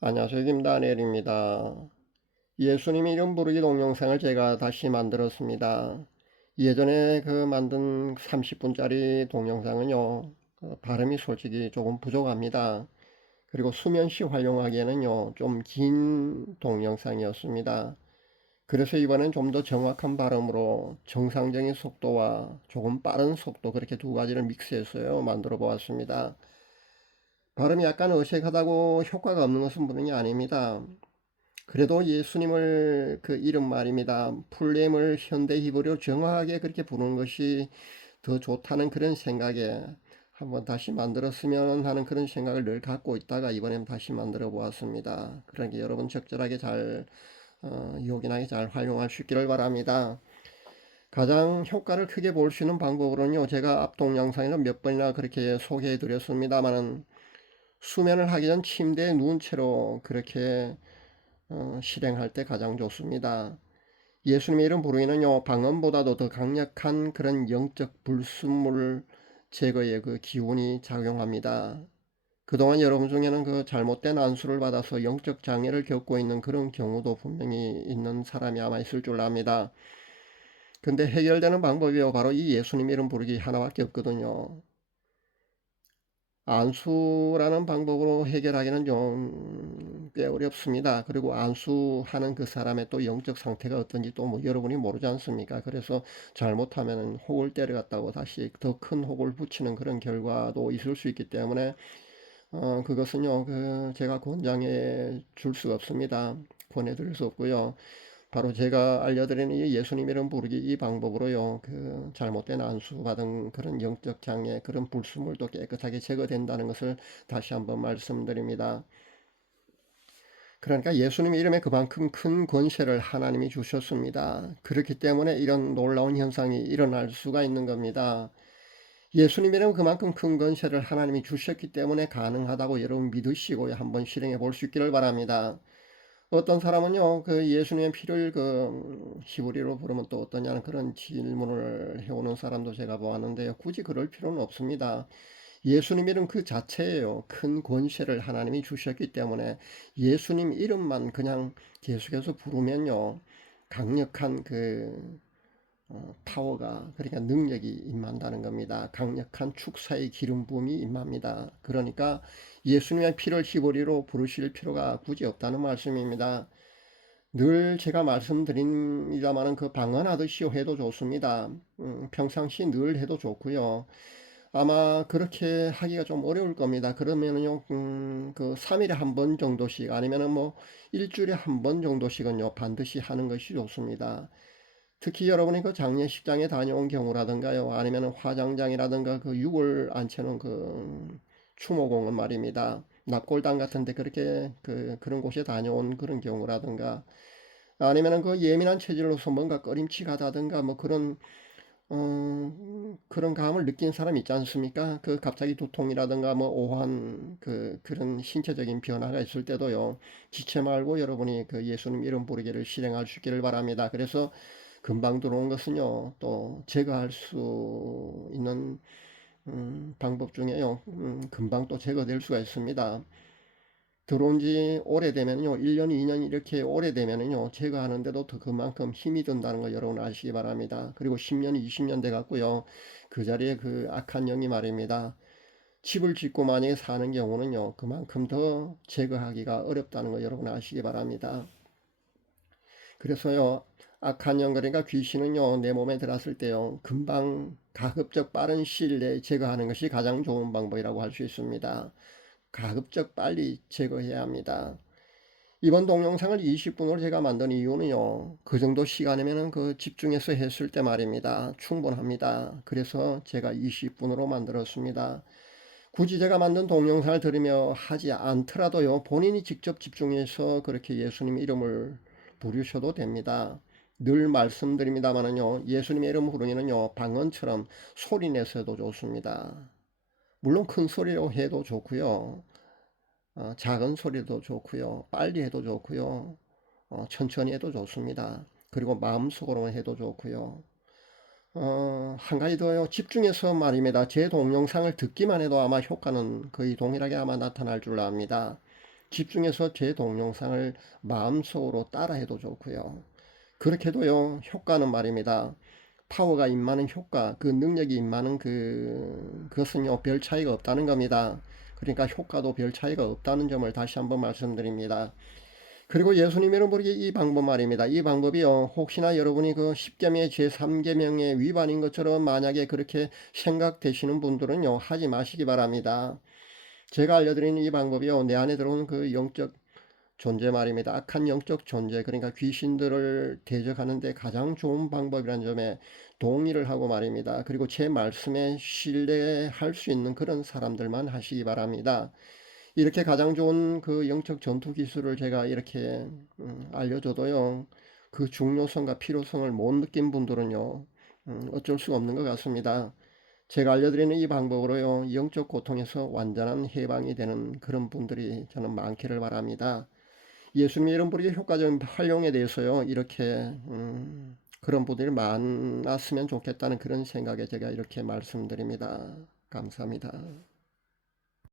안녕하세요. 김다니엘입니다. 예수님 이름 부르기 동영상을 제가 다시 만들었습니다. 예전에 그 만든 30분짜리 동영상은요, 어, 발음이 솔직히 조금 부족합니다. 그리고 수면시 활용하기에는요, 좀 긴 동영상이었습니다. 그래서 이번엔 좀 더 정확한 발음으로 정상적인 속도와 조금 빠른 속도 그렇게 두 가지를 믹스해서요, 만들어 보았습니다. 발음이 약간 어색하다고 효과가 없는 것은 분명히 아닙니다. 그래도 예수님을 그 이름 말입니다. 풀네임을 현대 히브리어 정확하게 그렇게 부르는 것이 더 좋다는 그런 생각에 한번 다시 만들었으면 하는 그런 생각을 늘 갖고 있다가 이번엔 다시 만들어 보았습니다. 그러니까 여러분 적절하게 잘 어, 요긴하게 잘 활용할 수 있기를 바랍니다. 가장 효과를 크게 볼 수 있는 방법으로는요. 제가 앞 동영상에는 몇 번이나 그렇게 소개해 드렸습니다만은 수면을 하기 전 침대에 누운 채로 그렇게 어, 실행할 때 가장 좋습니다. 예수님의 이름 부르기는요, 방언보다도 더 강력한 그런 영적 불순물 제거의 그 기운이 작용합니다. 그동안 여러분 중에는 그 잘못된 안수를 받아서 영적 장애를 겪고 있는 그런 경우도 분명히 있는 사람이 아마 있을 줄 압니다. 근데 해결되는 방법이요, 바로 이 예수님 이름 부르기 하나밖에 없거든요. 안수라는 방법으로 해결하기는 좀 꽤 어렵습니다. 그리고 안수하는 그 사람의 또 영적 상태가 어떤지 또 뭐 여러분이 모르지 않습니까? 그래서 잘못하면 혹을 때려갔다고 다시 더 큰 혹을 붙이는 그런 결과도 있을 수 있기 때문에 어, 그것은요, 그 제가 권장해 줄 수가 없습니다. 권해드릴 수 없고요. 바로 제가 알려드리는 이 예수님 이름 부르기 이 방법으로요, 그 잘못된 안수 받은 그런 영적 장애, 그런 불순물도 깨끗하게 제거된다는 것을 다시 한번 말씀드립니다. 그러니까 예수님 이름에 그만큼 큰 권세를 하나님이 주셨습니다. 그렇기 때문에 이런 놀라운 현상이 일어날 수가 있는 겁니다. 예수님 이름 그만큼 큰 권세를 하나님이 주셨기 때문에 가능하다고 여러분 믿으시고 한번 실행해 볼 수 있기를 바랍니다. 어떤 사람은요, 그 예수님의 피를 그 히브리로 부르면 또 어떠냐는 그런 질문을 해오는 사람도 제가 보았는데요. 굳이 그럴 필요는 없습니다. 예수님 이름 그 자체예요. 큰 권세를 하나님이 주셨기 때문에 예수님 이름만 그냥 계속해서 부르면요. 강력한 그 어, 파워가 그러니까 능력이 임한다는 겁니다. 강력한 축사의 기름 부음이 임합니다. 그러니까 예수님의 피를 히브리로 부르실 필요가 굳이 없다는 말씀입니다. 늘 제가 말씀드립니다만은 그 방언하듯이 해도 좋습니다. 음, 평상시 늘 해도 좋고요. 아마 그렇게 하기가 좀 어려울 겁니다. 그러면은요, 음, 그 3일에 한 번 정도씩 아니면은 뭐 일주일에 한 번 정도씩은요, 반드시 하는 것이 좋습니다. 특히 여러분이 그 장례식장에 다녀온 경우라든가요, 아니면 화장장이라든가 그 유골 안채는 그 추모공원 말입니다. 납골당 같은데 그렇게 그 그런 곳에 다녀온 그런 경우라든가 아니면은 그 예민한 체질로서 뭔가 꺼림칙하다든가 뭐 그런 어, 그런 감을 느낀 사람 있지 않습니까? 그 갑자기 두통이라든가 뭐 오한 그 그런 신체적인 변화가 있을 때도요. 지체 말고 여러분이 그 예수님 이름 부르기를 실행할 수 있기를 바랍니다. 그래서 금방 들어온 것은요. 또 제거할 수 있는 음, 방법 중에요. 음, 금방 또 제거될 수가 있습니다. 들어온 지 오래되면요. 1년, 2년 이렇게 오래되면요. 제거하는데도 더 그만큼 힘이 든다는 거 여러분 아시기 바랍니다. 그리고 10년, 20년 돼 갖고요. 그 자리에 그 악한 영이 말입니다. 집을 짓고 만약에 사는 경우는요. 그만큼 더 제거하기가 어렵다는 거 여러분 아시기 바랍니다. 그래서요. 악한 영 그러니까 귀신은요 내 몸에 들어왔을 때요 금방 가급적 빠른 시일 내에 제거하는 것이 가장 좋은 방법이라고 할 수 있습니다. 가급적 빨리 제거해야 합니다. 이번 동영상을 20분으로 제가 만든 이유는요. 그 정도 시간이면 그 집중해서 했을 때 말입니다. 충분합니다. 그래서 제가 20분으로 만들었습니다. 굳이 제가 만든 동영상을 들으며 하지 않더라도요. 본인이 직접 집중해서 그렇게 예수님 이름을 부르셔도 됩니다. 늘 말씀드립니다만은요. 예수님의 이름 부르기는요. 방언처럼 소리 내서 해도 좋습니다. 물론 큰 소리로 해도 좋고요. 어, 작은 소리도 좋고요. 빨리 해도 좋고요. 어, 천천히 해도 좋습니다. 그리고 마음속으로 해도 좋고요. 어, 한 가지 더요. 집중해서 말입니다. 제 동영상을 듣기만 해도 아마 효과는 거의 동일하게 아마 나타날 줄 압니다. 집중해서 제 동영상을 마음속으로 따라해도 좋고요. 그렇게도요, 효과는 말입니다. 파워가 임하는 효과, 그 능력이 임하는 그, 그것은요, 별 차이가 없다는 겁니다. 그러니까 효과도 별 차이가 없다는 점을 다시 한번 말씀드립니다. 그리고 예수님 여러분에게 이 방법 말입니다. 이 방법이요. 혹시나 여러분이 그 10계명의 제3계명의 위반인 것처럼 만약에 그렇게 생각되시는 분들은요. 하지 마시기 바랍니다. 제가 알려드리는 이 방법이요. 내 안에 들어온 그 영적 존재 말입니다. 악한 영적 존재, 그러니까 귀신들을 대적하는데 가장 좋은 방법이라는 점에 동의를 하고 말입니다. 그리고 제 말씀에 신뢰할 수 있는 그런 사람들만 하시기 바랍니다. 이렇게 가장 좋은 그 영적 전투 기술을 제가 이렇게 음, 알려줘도요. 그 중요성과 필요성을 못 느낀 분들은요. 음, 어쩔 수가 없는 것 같습니다. 제가 알려드리는 이 방법으로요. 영적 고통에서 완전한 해방이 되는 그런 분들이 저는 많기를 바랍니다. 예수님 이런 분의 효과적인 활용에 대해서요. 이렇게 음, 그런 분들이 많았으면 좋겠다는 그런 생각에 제가 이렇게 말씀드립니다. 감사합니다.